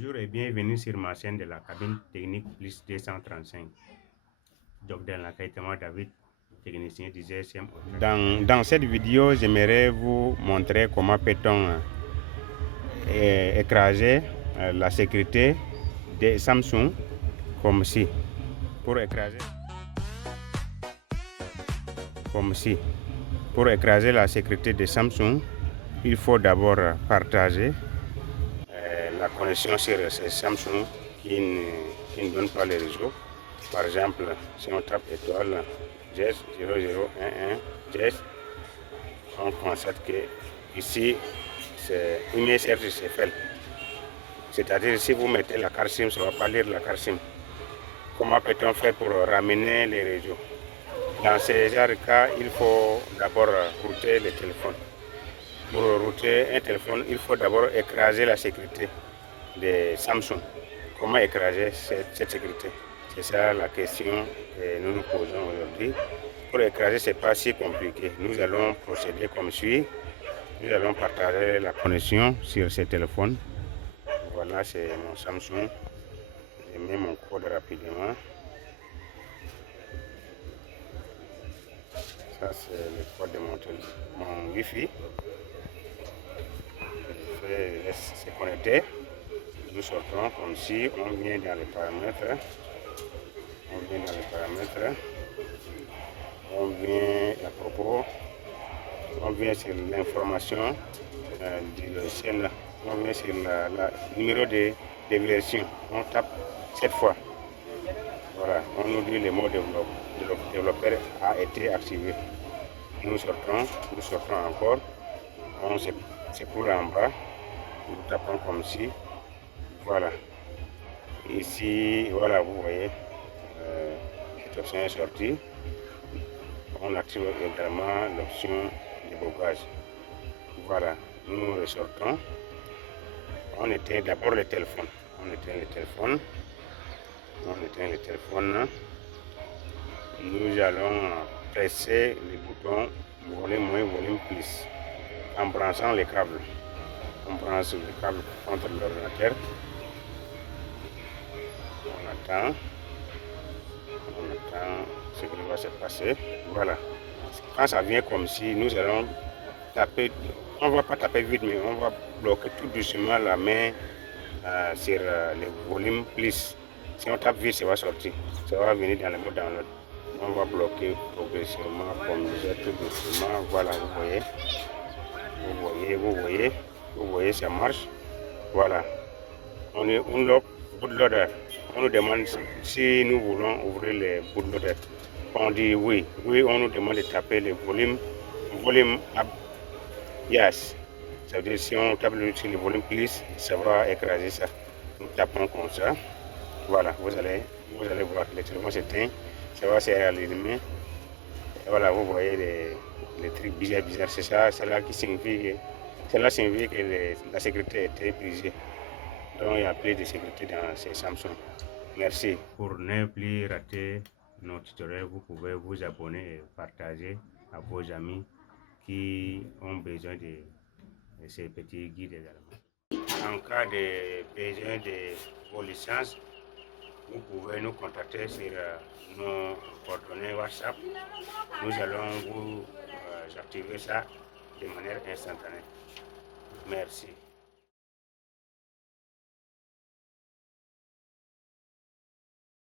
Bonjour et bienvenue sur ma chaîne de la cabine technique plus 235. Docteur Nakaitema David, technicien du GSM. Dans cette vidéo, j'aimerais vous montrer comment peut-on écraser la sécurité des Samsung comme ci. Pour écraser la sécurité de Samsung, il faut d'abord partager la connexion sur ces Samsung qui ne donnent pas le réseau. Par exemple, si on tape étoile JES 0011 JES, on constate que ici c'est une SRC c'est fait. C'est-à-dire si vous mettez la carte SIM, ça ne va pas lire la carte SIM. Comment peut-on faire pour ramener les réseaux? Dans ces genres de cas, il faut d'abord router le téléphone. Pour router un téléphone, il faut d'abord écraser la sécurité de Samsung. Comment écraser cette sécurité? C'est ça la question que nous nous posons aujourd'hui. Pour écraser, ce n'est pas si compliqué. Nous allons procéder comme suit. Nous allons partager la connexion sur ce téléphone. Voilà, c'est mon Samsung. Je mets mon code rapidement. Ça, c'est le code de mon Wi-Fi. Je laisse se connecter. Nous sortons comme si on vient dans les paramètres. On vient à propos. On vient sur l'information du logiciel. On vient sur le numéro de version. On tape cette fois. Voilà, on nous dit le mot développeur a été activé. Nous sortons encore. On se court en bas. Nous tapons comme ci. Voilà. Ici, voilà, vous voyez, cette option est sortie. On active également l'option de blocage. Voilà, nous ressortons. On éteint d'abord le téléphone. On éteint le téléphone. Nous allons presser le bouton volume moins, volume plus en branchant les câbles. On branche le câble contre l'ordinateur. On attend ce qui va se passer. Voilà. Quand ça vient comme si, nous allons taper, on ne va pas taper vite, mais on va bloquer tout doucement la main sur le volume plus. Si on tape vite, ça va sortir. Ça va venir dans le mode download. On va bloquer progressivement comme ça, tout doucement. Voilà, vous voyez, ça marche. Voilà. On lock bootloader. On nous demande si nous voulons ouvrir le bootloader. On dit oui. Oui, on nous demande de taper le volume up. Yes. Ça veut dire si on tape sur le volume plus, ça va écraser ça. Nous tapons comme ça. Voilà, vous allez voir le téléphone s'éteint. Ça va se rallumer. Voilà, vous voyez les trucs bizarres. C'est ça, cela signifie que la sécurité était brisée. Donc il y a plus de sécurité dans ces Samsung. Merci. Pour ne plus rater nos tutoriels, vous pouvez vous abonner et partager à vos amis qui ont besoin de ces petits guides également. En cas de besoin de vos licences, vous pouvez nous contacter sur nos coordonnées WhatsApp. Nous allons vous activer ça de manière instantanée. Merci.